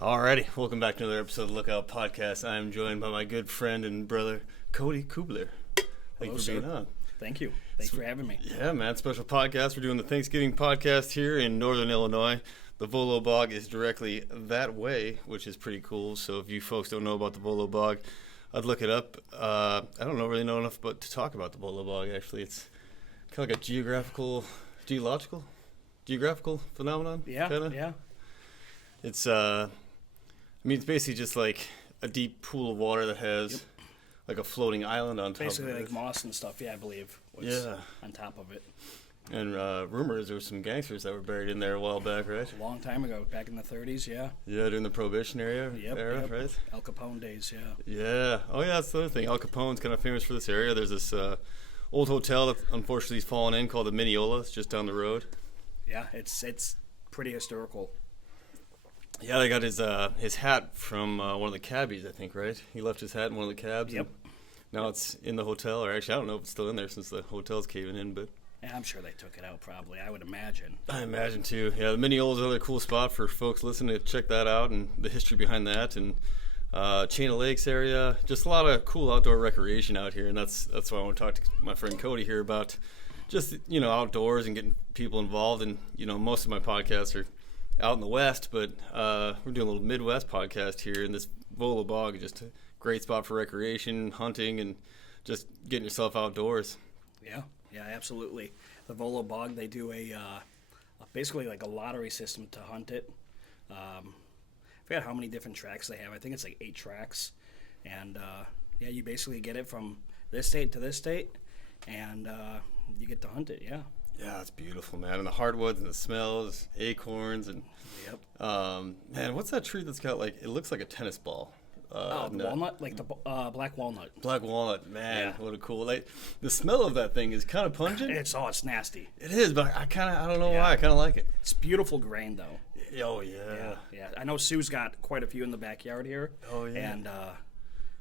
Alrighty, welcome back to another episode of Lookout Podcast. I am joined by my good friend and brother, Cody Kuebler. Thank you for being on. Thank you. Thanks for having me. Yeah, man, special podcast. We're doing the Thanksgiving podcast here in Northern Illinois. The Volo Bog is directly that way, which is pretty cool. So if you folks don't know about the Volo Bog, I'd look it up. I don't really know enough to talk about the Volo Bog, actually. It's kind of like a geographical phenomenon. Yeah, kinda. yeah. It's it's basically just like a deep pool of water that has like a floating island on top Basically of it. like moss and stuff, I believe, was on top of it. And rumors there were some gangsters that were buried in there a while back, right? A long time ago, back in the 30s, yeah. Yeah, during the Prohibition era, right? Al Capone days, yeah. Yeah. Oh, yeah, that's the other thing. Al Capone's kind of famous for this area. There's this old hotel that unfortunately is fallen in called the Mineola. It's just down the road. Yeah, it's pretty historical. Yeah, they got his hat from one of the cabbies, I think, right? He left his hat in one of the cabs. Yep. Now it's in the hotel, or actually, I don't know if it's still in there since the hotel's caving in, but... Yeah, I'm sure they took it out, probably. I would imagine. I imagine, too. Yeah, the Mineola is another cool spot for folks listening to check that out and the history behind that. And Chain of Lakes area, just a lot of cool outdoor recreation out here. And that's why I want to talk to my friend Cody here about just, outdoors and getting people involved. And, most of my podcasts are out in the West, but we're doing a little Midwest podcast here. And this Volo Bog is just a great spot for recreation, hunting, and just getting yourself outdoors. Yeah, absolutely. The Volo Bog, they do basically like a lottery system to hunt it. I forgot how many different tracks they have. I think it's like 8 tracks. And, you basically get it from this state to this state, and you get to hunt it, yeah. Yeah, it's beautiful, man. And the hardwoods and the smells, acorns, and... Yep. Man, what's that tree that's got, it looks like a tennis ball? The walnut? Like the black walnut. Black walnut, man. Yeah. What a cool... the smell of that thing is kind of pungent. It's nasty. It is, but I don't know why. I kind of like it. It's beautiful grain, though. Oh, yeah. Yeah. I know Sue's got quite a few in the backyard here. Oh, yeah. And,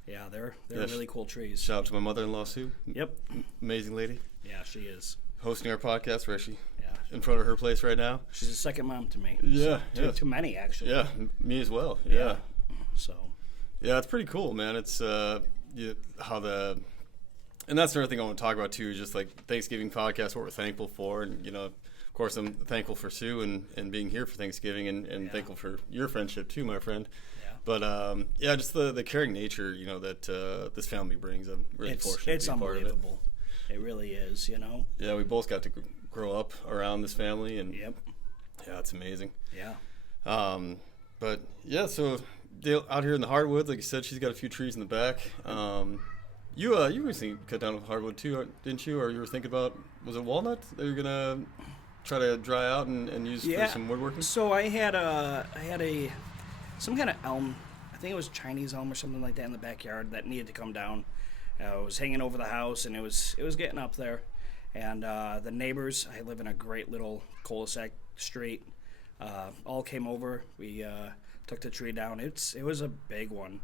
they're really cool trees. Shout out to my mother-in-law, Sue. Yep. Amazing lady. Yeah, she is. Hosting our podcast. Where is she? Yeah. In front of her place right now. She's a second mom to me. Yeah. Too many, actually. Yeah, me as well. Yeah. So. Yeah, it's pretty cool, man. It's and that's another thing I want to talk about too, is just like Thanksgiving podcast, what we're thankful for. And, of course, I'm thankful for Sue and being here for Thanksgiving and thankful for your friendship too, my friend. Yeah. But, just the caring nature, that this family brings. I'm really fortunate it's to be part of it. unbelievable. It really is, Yeah, we both got to grow up around this family. And Yep. Yeah, it's amazing. Yeah. But, yeah, so... out here in the hardwoods, like you said, she's got a few trees in the back. You recently cut down a hardwood too, didn't you? Or you were thinking about, was it walnut that you're gonna try to dry out and use for some woodworking? So I had some kind of elm. I think it was Chinese elm or something like that in the backyard that needed to come down. It was hanging over the house, and it was getting up there. And the neighbors, I live in a great little cul-de-sac street, all came over. We took the tree down. It was a big one.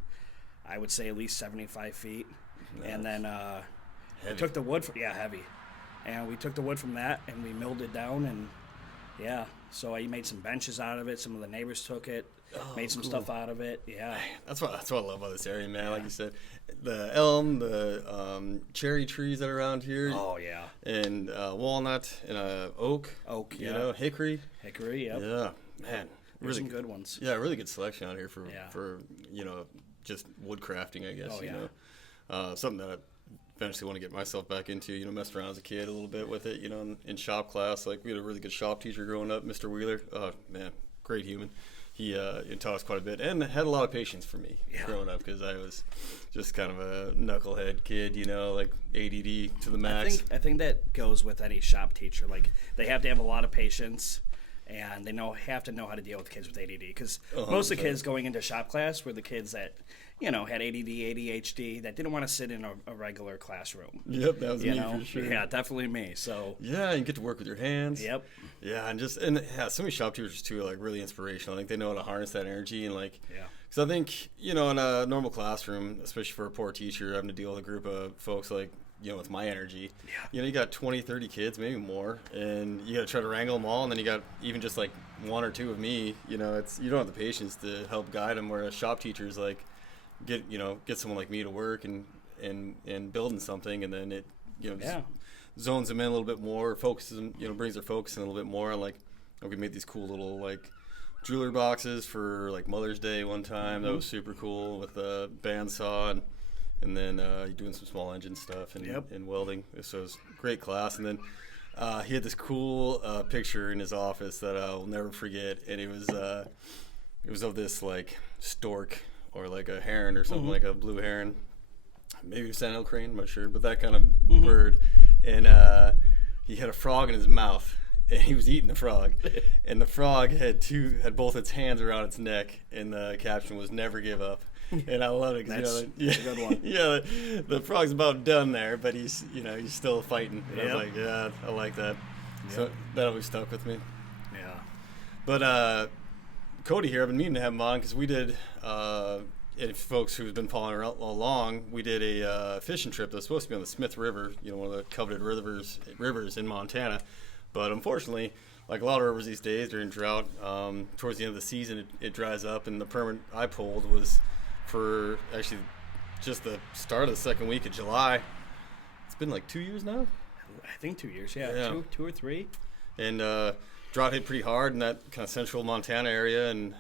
I would say at least 75 feet. Nice. And then we took the wood heavy. And we took the wood from that and we milled it down, and so I made some benches out of it. Some of the neighbors took it, made some stuff out of it. Yeah. That's what I love about this area, man. Yeah. Like you said, the elm, the cherry trees that are around here. Oh yeah. And walnut and oak. Oak, yeah. Hickory. Hickory, yep. Yeah. Man. Really some good ones. Yeah, really good selection out here for just wood crafting, I guess. Oh, yeah. Something that I eventually want to get myself back into, messed around as a kid a little bit with it, in shop class. Like, we had a really good shop teacher growing up, Mr. Wheeler. Oh, man, great human. He taught us quite a bit and had a lot of patience for me growing up, because I was just kind of a knucklehead kid, like ADD to the max. I think that goes with any shop teacher. Like, they have to have a lot of patience. And they have to know how to deal with kids with ADD, because most of the kids going into shop class were the kids that, had ADD, ADHD, that didn't want to sit in a regular classroom. Yep, that was me for sure. Yeah, definitely me. So yeah, you get to work with your hands. Yep. Yeah, and so many shop teachers too are really inspirational. I think they know how to harness that energy and Yeah. Because I think in a normal classroom, especially for a poor teacher, having to deal with a group of folks with my energy. You got 20, 30 kids, maybe more, and you got to try to wrangle them all, and then you got even just like one or two of me. You don't have the patience to help guide them. Whereas shop teachers like get someone like me to work and building something, and then it just zones them in a little bit more, focuses them, brings their focus in a little bit more. And like, we made these cool little like jewelry boxes for like Mother's Day one time. That was super cool with a bandsaw and then doing some small engine stuff and welding. So it was a great class. And then he had this cool picture in his office that I'll never forget, and it was of this like stork or like a heron or something, like a blue heron, maybe a sandhill crane, I'm not sure, but that kind of bird. And he had a frog in his mouth, and he was eating the frog, and the frog had both its hands around its neck, and the caption was "Never give up." And I love it because that's a good one. The frog's about done there, but he's still fighting. And I was like, I like that. So that always stuck with me. Yeah. But Cody here, I've been meaning to have him on because we did. If folks who've been following along, we did a fishing trip that was supposed to be on the Smith River, one of the coveted rivers in Montana. But unfortunately, like a lot of rivers these days during drought, towards the end of the season, it dries up, and the permit I pulled was for actually just the start of the second week of July. It's been like 2 years now? I think 2 years, yeah. Two or three. And drought hit pretty hard in that kind of central Montana area, and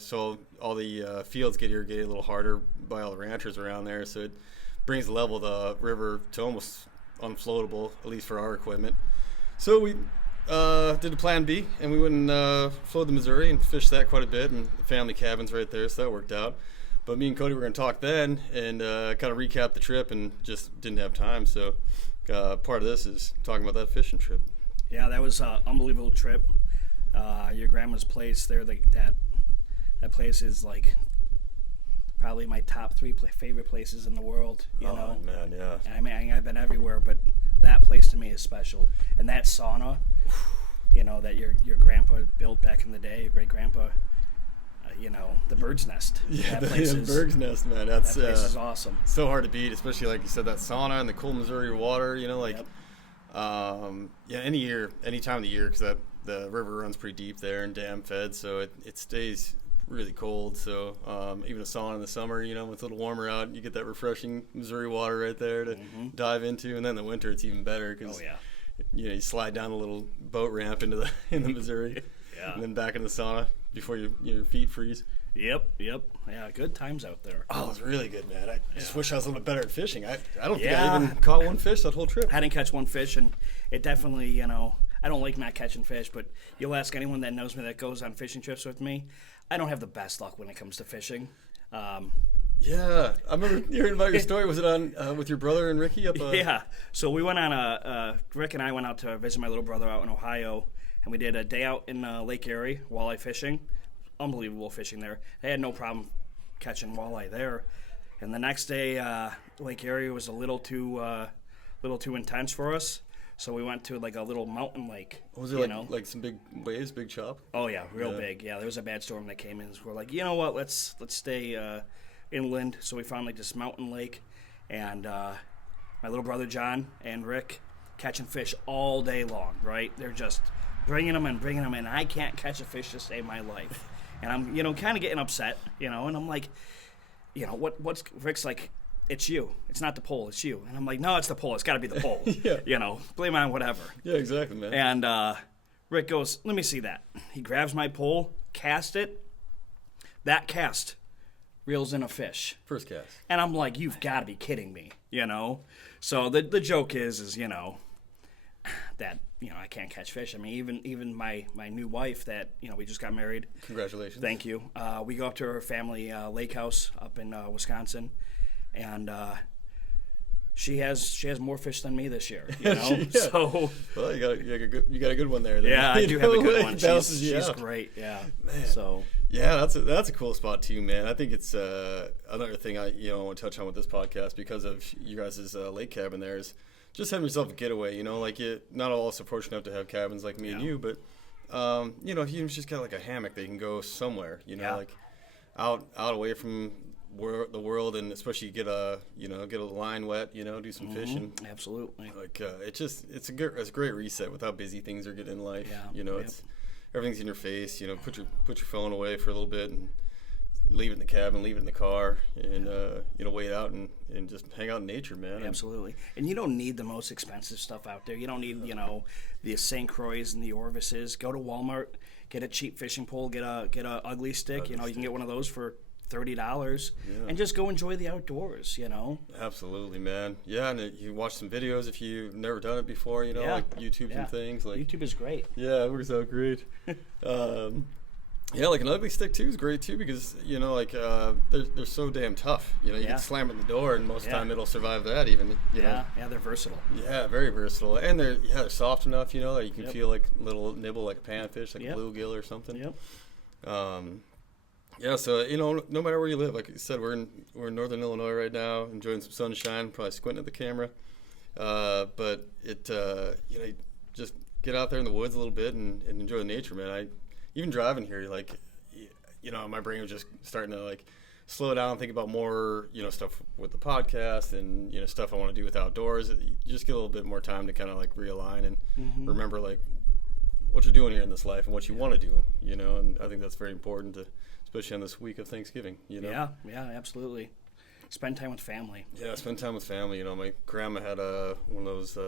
so all the fields get irrigated a little harder by all the ranchers around there, so it brings the level of the river to almost unfloatable, at least for our equipment. So we did a plan B, and we went and flowed the Missouri and fished that quite a bit, and the family cabin's right there, so that worked out. But me and Cody were going to talk then and kind of recap the trip, and just didn't have time, so part of this is talking about that fishing trip. Yeah, that was an unbelievable trip. Your grandma's place there, that place is like probably my top three favorite places in the world. You know, man, yeah. I mean, I've been everywhere, but that place to me is special. And that sauna, that your grandpa built back in the day, your great grandpa. The bird's nest. Yeah, the bird's nest, man. That place is awesome. So hard to beat, especially like you said, that sauna and the cool Missouri water. Any time of the year, because the river runs pretty deep there and dam fed, so it stays really cold. So even a sauna in the summer, when it's a little warmer out, you get that refreshing Missouri water right there to dive into. And then in the winter, it's even better because you slide down a little boat ramp in the Missouri, and then back in the sauna before your feet freeze. Yep. Yeah, good times out there. Oh, it was really good, man. I just wish I was a little bit better at fishing. I don't think I even caught one fish that whole trip. I didn't catch one fish, and it definitely, I don't like not catching fish, but you'll ask anyone that knows me that goes on fishing trips with me, I don't have the best luck when it comes to fishing. Yeah, I remember hearing about your story. Was it on with your brother and Ricky? Yeah, so we went on Rick and I went out to visit my little brother out in Ohio, and we did a day out in Lake Erie, walleye fishing. Unbelievable fishing there. They had no problem catching walleye there. And the next day, Lake Erie was a little too intense for us. So we went to like a little mountain lake. Was it like some big waves, big chop? Oh yeah, real big. Yeah, there was a bad storm that came in. So we're like, you know what? Let's stay inland. So we found like this mountain lake, and my little brother John and Rick catching fish all day long. Right? They're just bringing them, and I can't catch a fish to save my life. And I'm, kind of getting upset, and I'm like, what's Rick's like, it's you. It's not the pole, it's you. And I'm like, no, it's the pole. It's got to be the pole. Blame it on whatever. Yeah, exactly, man. And Rick goes, let me see that. He grabs my pole, cast it. That cast reels in a fish. First cast. And I'm like, you've got to be kidding me, So the joke is that I can't catch fish. I mean, even my new wife that we just got married. Congratulations. Thank you. We go up to her family lake house up in Wisconsin, and she has more fish than me this year. So well, you got a good one there. Then. Yeah, I do have a good one. She's out. Great. Yeah. Man. So yeah, that's a cool spot too, man. I think it's another thing I want to touch on with this podcast because of you guys' lake cabin there is. Just having yourself a getaway, not all of us are fortunate enough to have cabins like me and you, but, if you just got like a hammock that you can go somewhere, like out away from the world, and especially get a line wet, do some fishing. Absolutely. Like it's a great reset with how busy things are getting in life. Yeah. It's everything's in your face. Put your phone away for a little bit and leave it in the cabin, leave it in the car, and wait out and just hang out in nature, man. Absolutely. And you don't need the most expensive stuff out there. You don't need the St. Croix and the Orvises. Go to Walmart, get a cheap fishing pole, get a ugly stick. You can get one of those for $30, and just go enjoy the outdoors. Absolutely, man. Yeah, and you watch some videos if you've never done it before. Like YouTube and things. Like YouTube is great. Yeah, it works out great. Yeah, like an ugly stick too is great too because they're so damn tough. You can slam it in the door and most of the time it'll survive that even. Yeah, they're versatile. Yeah, very versatile, and they're soft enough. That you can feel like a little nibble like a panfish, like a bluegill or something. Yep. Yeah, so no matter where you live, like you said, we're in northern Illinois right now, enjoying some sunshine, probably squinting at the camera. But it just get out there in the woods a little bit and enjoy the nature, man. Even driving here, my brain was just starting to slow down and think about more, stuff with the podcast and, stuff I want to do with outdoors. You just get a little bit more time to kind of realign and remember what you're doing here in this life and what you want to do, and I think that's very important especially on this week of Thanksgiving, Yeah, absolutely. Spend time with family. Yeah, spend time with family. My grandma had one of those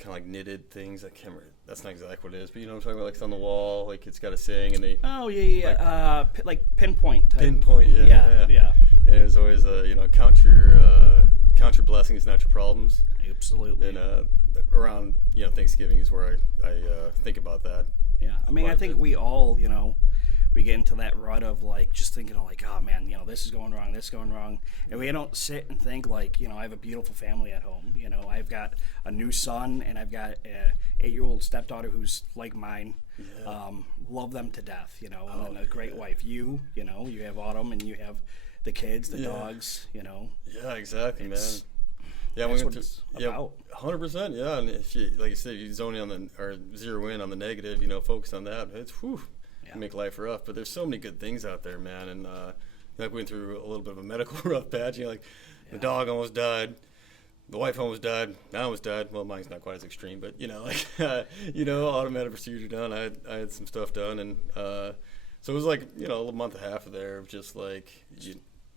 kind of knitted things. I can't remember. That's not exactly what it is, but what I'm talking about. It's on the wall. It's got a saying, and they. Oh yeah. Pinpoint. Type. Pinpoint. Yeah. And it was always count your blessings, not your problems. Absolutely. And around Thanksgiving is where I think about that. Yeah, I think we all we get into that rut of just thinking of oh man, this is going wrong, and we don't sit and think I have a beautiful family at home. I've got a new son and I've got a 8-year-old stepdaughter who's like mine. Yeah. Love them to death. And then a great wife. You have Autumn and you have the kids, the dogs. Yeah, exactly, man. Yeah, that's what it's about. 100%. Yeah, and if you, like you said, you zone in or zero in on the negative, focus on that. It's make life rough. But there's so many good things out there, man. And we went through a little bit of a medical rough patch. The dog almost died, the wife almost died, I almost died. Well, mine's not quite as extreme, but Autumn had a procedure done. I had some stuff done, and so it was a little month and a half of there of just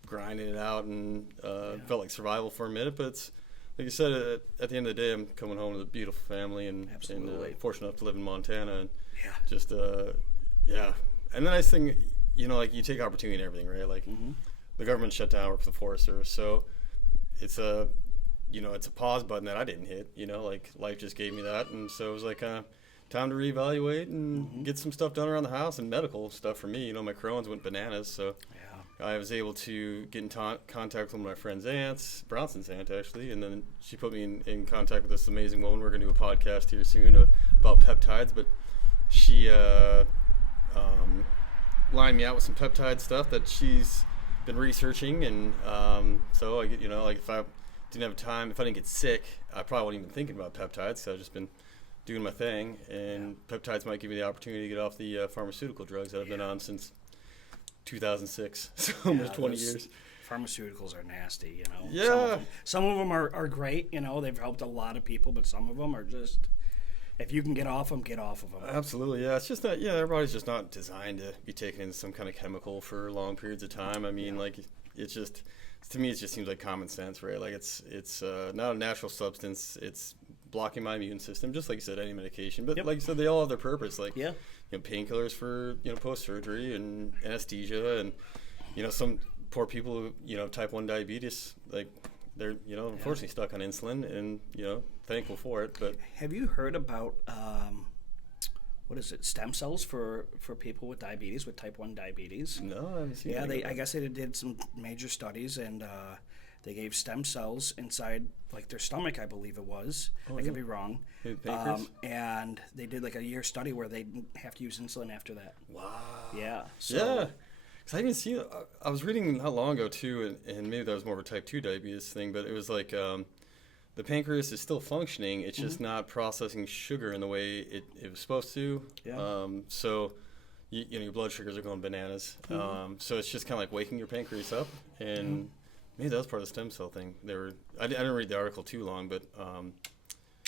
grinding it out, and felt like survival for a minute, but it's. Like you said, at the end of the day, I'm coming home with a beautiful family and fortunate enough to live in Montana. And just, And the nice thing, you take opportunity in everything, right? The government shut down, work for the Forest Service. So it's a pause button that I didn't hit, life just gave me that. And so it was time to reevaluate and get some stuff done around the house and medical stuff for me. My Crohn's went bananas. So I was able to get in contact with one of my friend's aunts, Bronson's aunt actually, and then she put me in contact with this amazing woman. We're going to do a podcast here soon about peptides, but she lined me out with some peptide stuff that she's been researching, and so I get, if I didn't have time, if I didn't get sick, I probably wasn't even thinking about peptides. So I've just been doing my thing, and peptides might give me the opportunity to get off the pharmaceutical drugs that I've been on since 2006, so almost 20 years. Pharmaceuticals are nasty, Yeah. Some of them are great, they've helped a lot of people, but some of them are just, if you can get off them, get off of them. Absolutely, yeah. It's just that, everybody's just not designed to be taking some kind of chemical for long periods of time. I mean, it's just, to me, it just seems like common sense, right? It's not a natural substance. It's blocking my immune system, just like you said, any medication. But like you said, they all have their purpose. Painkillers for post-surgery and anesthesia, and some poor people who type 1 diabetes, they're unfortunately stuck on insulin, and thankful for it. But have you heard about what is it, stem cells for people with diabetes, with type 1 diabetes? No, I haven't seen. Yeah, I guess they did some major studies, and they gave stem cells inside their stomach, I believe it was. I could be wrong. And they did a year study where they didn't have to use insulin after that. Wow. Yeah. So, because I didn't see. I was reading not long ago too, and maybe that was more of a type 2 diabetes thing, but it was the pancreas is still functioning. It's just not processing sugar in the way it was supposed to. Yeah. So your blood sugars are going bananas. So it's just kind of like waking your pancreas up, and maybe that was part of the stem cell thing. I didn't read the article too long, but some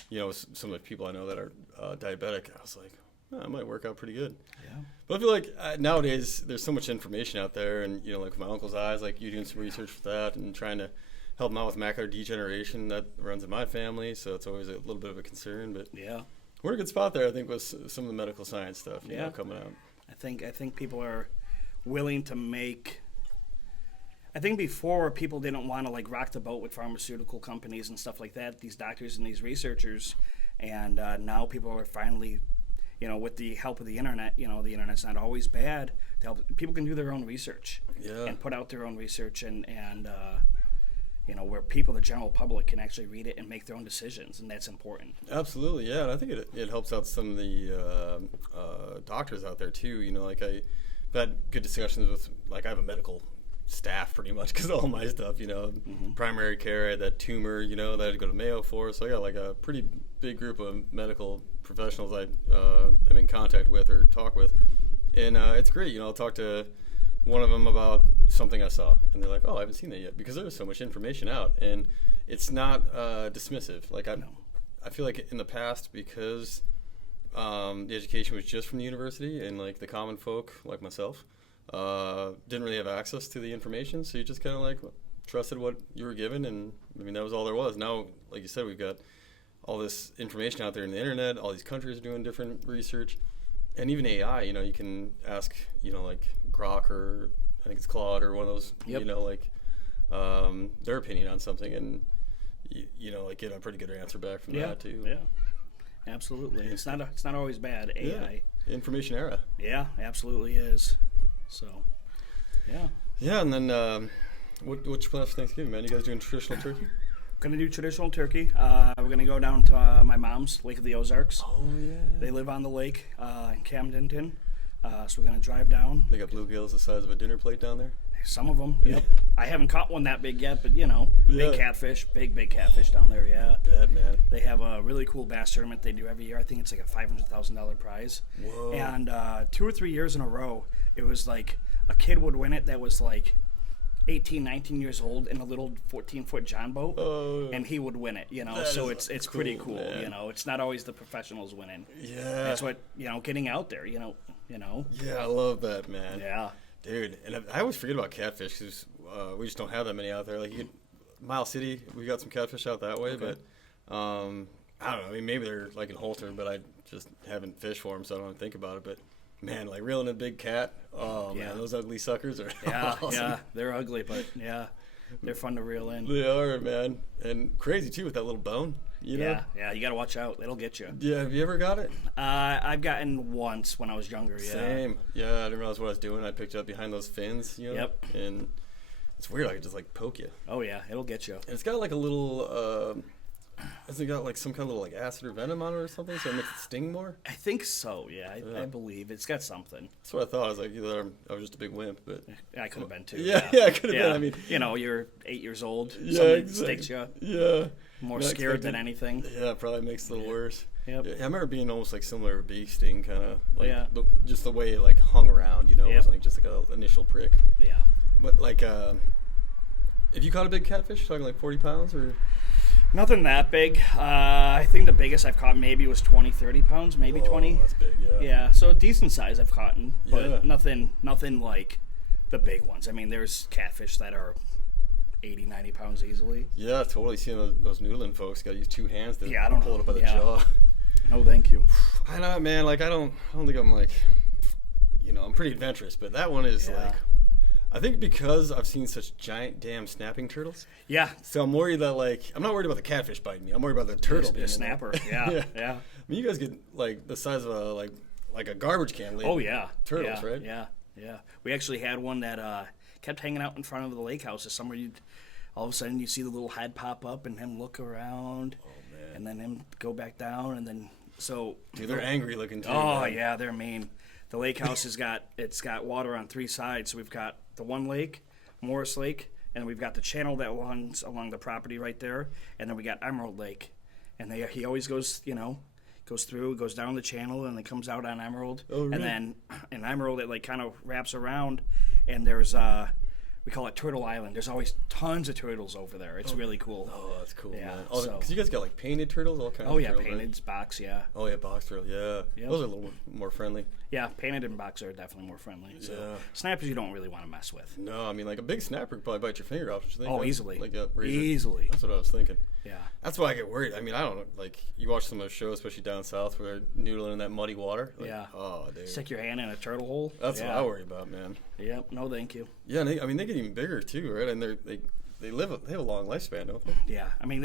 of the people I know that are diabetic, I was like, it might work out pretty good. Yeah. But I feel like nowadays there's so much information out there, and like with my uncle's eyes, like you doing some research for that and trying to help him out with macular degeneration that runs in my family, so it's always a little bit of a concern. But Yeah. we're in a good spot there, I think, with some of the medical science stuff coming out. I think people are willing to make. I think before people didn't want to like rock the boat with pharmaceutical companies and stuff like that, these doctors and these researchers, and now people are finally, with the help of the internet, the internet's not always bad. People can do their own research and put out their own research and where people, the general public, can actually read it and make their own decisions, and that's important. Absolutely, yeah, and I think it helps out some of the doctors out there too. Like I've had good discussions with, like, I have a medical staff pretty much because of all my stuff. Primary care, I had that tumor, that I had to go to Mayo for, so I got like a pretty big group of medical professionals I'm in contact with or talk with, and it's great. I'll talk to one of them about something I saw, and they're like, "Oh, I haven't seen that yet," because there's so much information out, and it's not dismissive. Like I feel like in the past, because the education was just from the university, and like the common folk like myself didn't really have access to the information, so you just kind of like trusted what you were given, and I mean that was all there was. Now, like you said, we've got all this information out there in the internet. All these countries are doing different research, and even AI. You can ask, like Grok or I think it's Claude or one of those, their opinion on something, and like get a pretty good answer back from that too. Yeah, absolutely. It's not always bad. AI, information era. Yeah, absolutely is. So, yeah. Yeah, and then what's your plan for Thanksgiving, man? You guys doing traditional turkey? Gonna do traditional turkey. We're gonna go down to my mom's, Lake of the Ozarks. Oh yeah. They live on the lake in Camdenton. So we're gonna drive down. They got bluegills the size of a dinner plate down there. Some of them. Yep. I haven't caught one that big yet, but big catfish, big catfish down there. Yeah. Bad man. They have a really cool bass tournament they do every year. I think it's like a $500,000 prize. Whoa. And 2 or 3 years in a row, it was like a kid would win it that was like 18, 19 years old in a little 14-foot John boat, and he would win it, so it's cool, pretty cool, man. It's not always the professionals winning. Yeah. That's what, getting out there, Yeah, I love that, man. Yeah. Dude, and I always forget about catfish because we just don't have that many out there. Like, Mile City, we got some catfish out that way, Okay. but I don't know. I mean, maybe they're like in Holter, but I just haven't fished for them, so I don't think about it, but man, like reeling a big cat, man, those ugly suckers are awesome. Yeah, they're ugly, but yeah, they're fun to reel in. They are, man, and crazy too with that little bone. Yeah, you gotta watch out; it'll get you. Yeah, have you ever got it? I've gotten once when I was younger. Yeah. Same. Yeah, I didn't realize what I was doing. I picked it up behind those fins. Yep. And it's weird. I could just like poke you. Oh yeah, it'll get you. And it's got like a little. Has it got like some kind of little like acid or venom on it or something, so it makes it sting more? I think so. Yeah, I believe it's got something. That's what I thought. I was like, either I was just a big wimp, but I could have been too. Yeah, I could have been. I mean, you're 8 years old. Yeah, something exactly. sticks you. Yeah. More scared than anything. Yeah, it probably makes it a little worse. Yep. Yeah, I remember being almost like similar to a bee sting, kind of like just the way it like hung around. It was like just like an initial prick. Yeah. But like, have you caught a big catfish? Talking like 40 pounds or? Nothing that big. I think the biggest I've caught maybe was 20, 30 pounds, maybe 20. That's big, yeah. Yeah, so decent size I've caught, but Yeah. nothing like the big ones. I mean, there's catfish that are 80, 90 pounds easily. Yeah, totally. Seeing those noodling folks got to use 2 hands to I don't pull know. it up by the Yeah. jaw. No, thank you. I know, man. Like, I don't think I'm like, I'm pretty adventurous, but that one is like, I think because I've seen such giant damn snapping turtles. Yeah. So I'm worried that I'm not worried about the catfish biting me. I'm worried about the turtle being The snapper. Yeah. I mean, you guys get like the size of a like a garbage can. Oh yeah. Turtles, yeah. right? Yeah. We actually had one that kept hanging out in front of the lake house. This summer, all of a sudden you see the little head pop up and him look around. Oh man. And then him go back down, and then Dude, they're angry looking too. Oh man. yeah, they're mean. The lake house has got water on 3 sides. So we've got the one lake, Morris Lake, and we've got the channel that runs along the property right there, and then we got Emerald Lake. And he always goes, goes through, goes down the channel, and then comes out on Emerald. Oh, really? And then in Emerald, it like kind of wraps around, and there's we call it Turtle Island. There's always tons of turtles over there. It's really cool. Oh, that's cool, Yeah, man. Oh, so- because you guys got like painted turtles, all kinds. Oh of yeah, turtles, painted right? box, yeah. Oh yeah, box turtle. Yeah, Yep. those are a little more friendly. Yeah, painted and box are definitely more friendly. So Yeah. snappers you don't really want to mess with. No, I mean like a big snapper could probably bite your finger off. Don't you think? Oh, Like- easily. Like a razor. Easily. That's what I was thinking. Yeah. That's why I get worried. I mean, I don't know. Like you watch some of those shows, especially down south, where they're noodling in that muddy water. Like, Yeah. Oh, dude. Stick your hand in a turtle hole. That's yeah. what I worry about, man. Yep. No, thank you. Yeah, and I mean they get even bigger too, right? And they have a long lifespan, don't they? Yeah. I mean,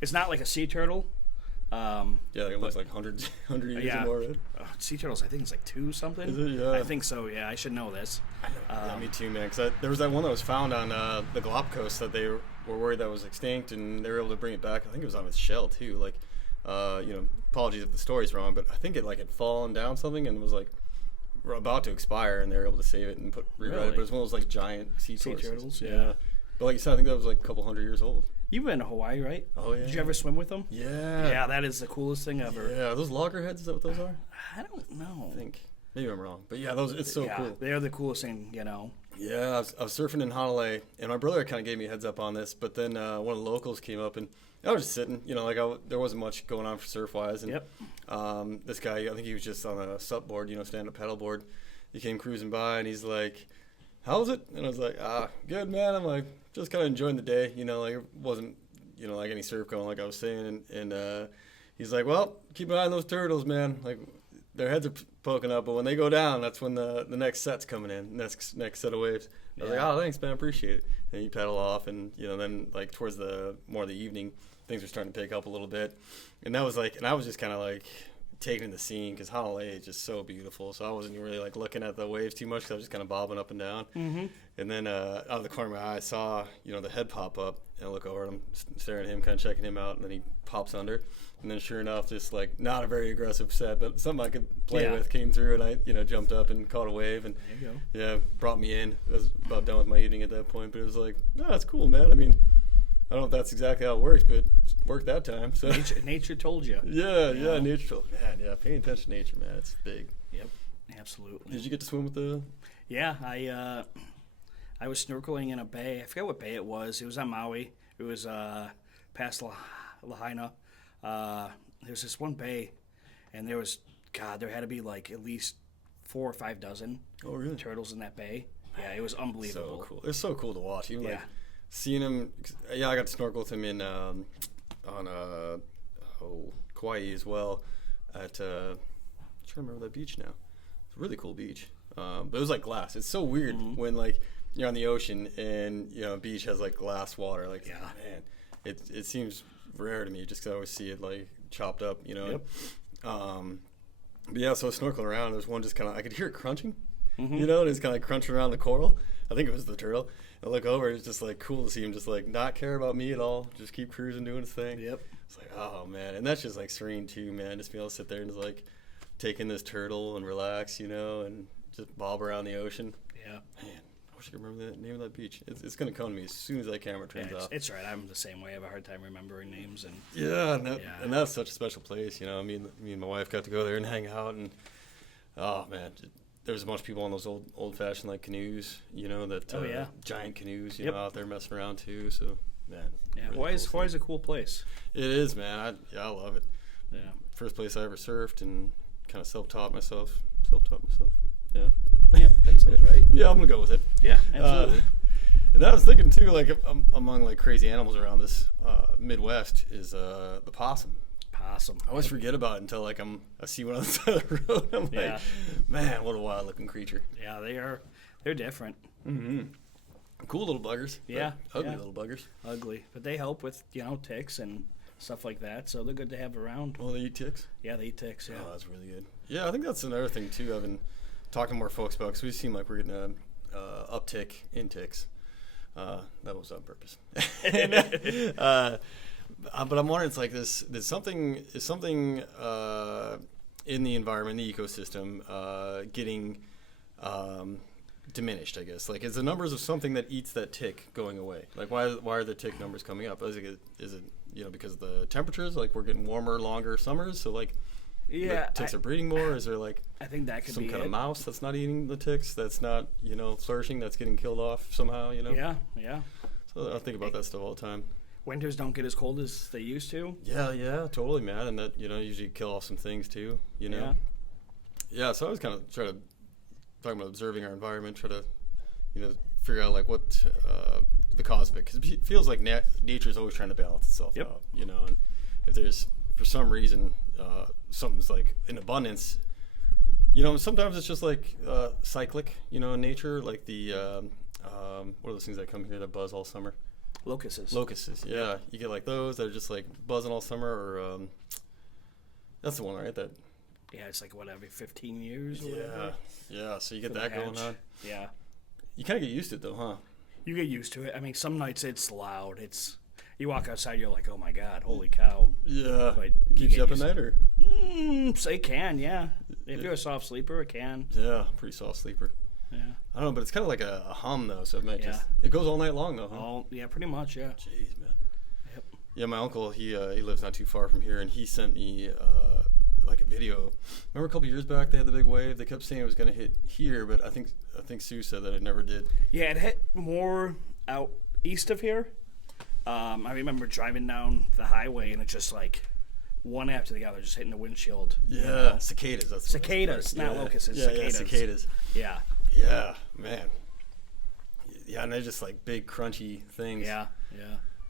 it's not like a sea turtle. Yeah, it looks like 100 years Yeah. or more, right? Sea turtles, I think it's like 2 something. Is it? Yeah. I think so. Yeah, I should know this. Yeah, me too, man. Because there was that one that was found on the Galapagos that they were worried that was extinct, and they were able to bring it back. I think it was on its shell too. Like, apologies if the story's wrong, but I think it like had fallen down something and was like about to expire, and they were able to save it and rewrite it. Really? But it's one of those like giant sea tortoises. turtles, yeah. But like you said, I think that was like a couple hundred years old. You've been to Hawaii, right? Oh yeah. Did you ever swim with them? Yeah. Yeah, that is the coolest thing ever. Yeah. Are those loggerheads? Is that what those are? I don't know. I think. Maybe I'm wrong, but yeah, it's so yeah, cool. they're the coolest thing, you know. Yeah, I was surfing in Honolulu, and my brother kind of gave me a heads up on this. But then one of the locals came up, and I was just sitting, there wasn't much going on for surf wise. And Yep. this guy, I think he was just on a sup board, stand up paddle board. He came cruising by, and he's like, "How was it?" And I was like, good, man." I'm like, just kind of enjoying the day, like it wasn't, like any surf going, like I was saying. And he's like, "Well, keep an eye on those turtles, man. Like, their heads are poking up, but when they go down, that's when the next set's coming in, next set of waves." I was like, "Oh, thanks, man, appreciate it." And you paddle off, and then like towards the more of the evening, things were starting to pick up a little bit, and that was like, and I was just kind of like taking in the scene because Honolulu is just so beautiful, so I wasn't really like looking at the waves too much because I was just kind of bobbing up and down. Mm-hmm. And then out of the corner of my eye, I saw the head pop up, and I look over, and I'm staring at him, kind of checking him out, and then he pops under. And then sure enough, just like not a very aggressive set, but something I could play with came through, and I jumped up and caught a wave, and There you go. yeah, brought me in. I was about done with my evening at that point, but it was like, no, that's cool, man. I mean, I don't know if that's exactly how it works, but it worked that time. So Nature told you. yeah, nature, man. Yeah, paying attention to nature, man. It's big. Yep, absolutely. Did you get to swim with the? Yeah, I was snorkeling in a bay. I forget what bay it was. It was on Maui. It was past Lahaina. There's this one bay, and there had to be like at least 4 or 5 dozen Oh, really? turtles in that bay. Yeah, it was unbelievable. So cool. It's so cool to watch. Even like Yeah. seeing him. Yeah, I got to snorkel with him in on Kauai as well. At I'm trying to remember that beach now. It's a really cool beach. But it was like glass. It's so weird when like you're on the ocean and a beach has like glass water. Like, man, it seems rare to me just because I always see it like chopped up. Yep. But yeah, so I was snorkeling around. There's one just kind of I could hear it crunching. And it's kind of like crunching around the coral. I think it was the turtle. I look over, it's just like cool to see him just like not care about me at all. Just keep cruising, doing his thing. Yep. It's like, oh man. And that's just like serene too, man. Just be able to sit there and just like take in this turtle and relax, and just bob around the ocean. Yeah. Man, I wish I could remember the name of that beach. It's going to come to me as soon as that camera turns off. It's right. I'm the same way. I have a hard time remembering names. And Yeah, and that's such a special place. Me and my wife got to go there and hang out, and oh man, there was a bunch of people on those old-fashioned like canoes, that giant canoes, out there messing around too. So man, yeah, really Hawaii's a cool place. It is, man. I love it. Yeah. First place I ever surfed, and kind of self-taught myself. Yeah. Yeah, that sounds right. Yeah, I'm gonna go with it. Yeah, absolutely. And I was thinking too, like among like crazy animals around this Midwest is the possum. Possum. I always forget about it until like I see one on the side of the road. I'm like, man, what a wild looking creature. Yeah, they're different. Mm-hmm. Cool little buggers. Yeah, Ugly little buggers. Ugly, but they help with ticks and stuff like that. So they're good to have around. Oh, they eat ticks? Yeah, they eat ticks. Yeah. Oh, that's really good. Yeah, I think that's another thing too. I've been talking to more folks about because we seem like we're getting an uptick in ticks. That was on purpose. But I'm wondering, it's like this. There's something in the environment, the ecosystem, getting diminished, I guess. Like, is the numbers of something that eats that tick going away? Like, why are the tick numbers coming up? Is it because of the temperatures? Like, we're getting warmer, longer summers, so like the ticks are breeding more? Is there like I think that could some be kind it. of mouse that's not eating the ticks, that's not flourishing, that's getting killed off somehow? Yeah. So I think about that stuff all the time. Winters don't get as cold as they used to. Yeah, totally, man. And that usually kill off some things too. Yeah. So I was kind of trying to talking about observing our environment, try to figure out like what the cause of it, because it feels like nature is always trying to balance itself out. And if there's for some reason something's like in abundance, sometimes it's just like cyclic, in nature, like the what are those things that come here that buzz all summer? Locusts, yeah. You get like those that are just like buzzing all summer, or that's the one, right? That. Yeah, it's like every 15 years or whatever. Yeah. So you get that going on. Yeah. You kind of get used to it though, huh? You get used to it. I mean, some nights it's loud. You walk outside, you're like, oh my God, holy cow. Yeah. But it keeps you up at night, or? It can, yeah. If you're a soft sleeper, it can. Yeah, pretty soft sleeper. Yeah. I don't know, but it's kind of like a hum though, so it might it goes all night long though, huh? Yeah, pretty much, yeah. Jeez, man. Yep. Yeah, my uncle, he lives not too far from here, and he sent me like a video. Remember a couple years back they had the big wave? They kept saying it was going to hit here, but I think Sue said that it never did. Yeah, it hit more out east of here. I remember driving down the highway, and it's just like one after the other, just hitting the windshield. Yeah, cicadas. That's cicadas, not locusts. Cicadas. Cicadas. Yeah. Yeah, man. Yeah, and they're just like big, crunchy things. Yeah.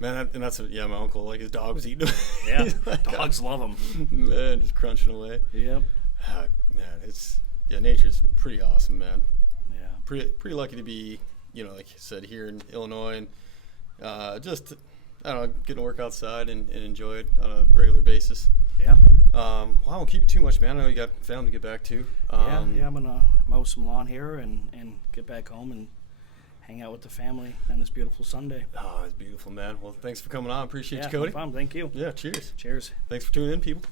Man, and that's my uncle. Like his dog was eating them. Yeah, like, dogs love them. Man, just crunching away. Yep. Man, nature's pretty awesome, man. Yeah. Pretty lucky to be, like you said, here in Illinois, and just I don't know, getting to work outside and enjoy it on a regular basis. Yeah. Well, I won't keep you too much, man. I know you got family to get back to. I'm gonna mow some lawn here and get back home and hang out with the family on this beautiful Sunday. Oh, it's beautiful, man. Well, thanks for coming on. Appreciate you, Cody. No problem. Thank you. Yeah, cheers. Cheers. Thanks for tuning in, people.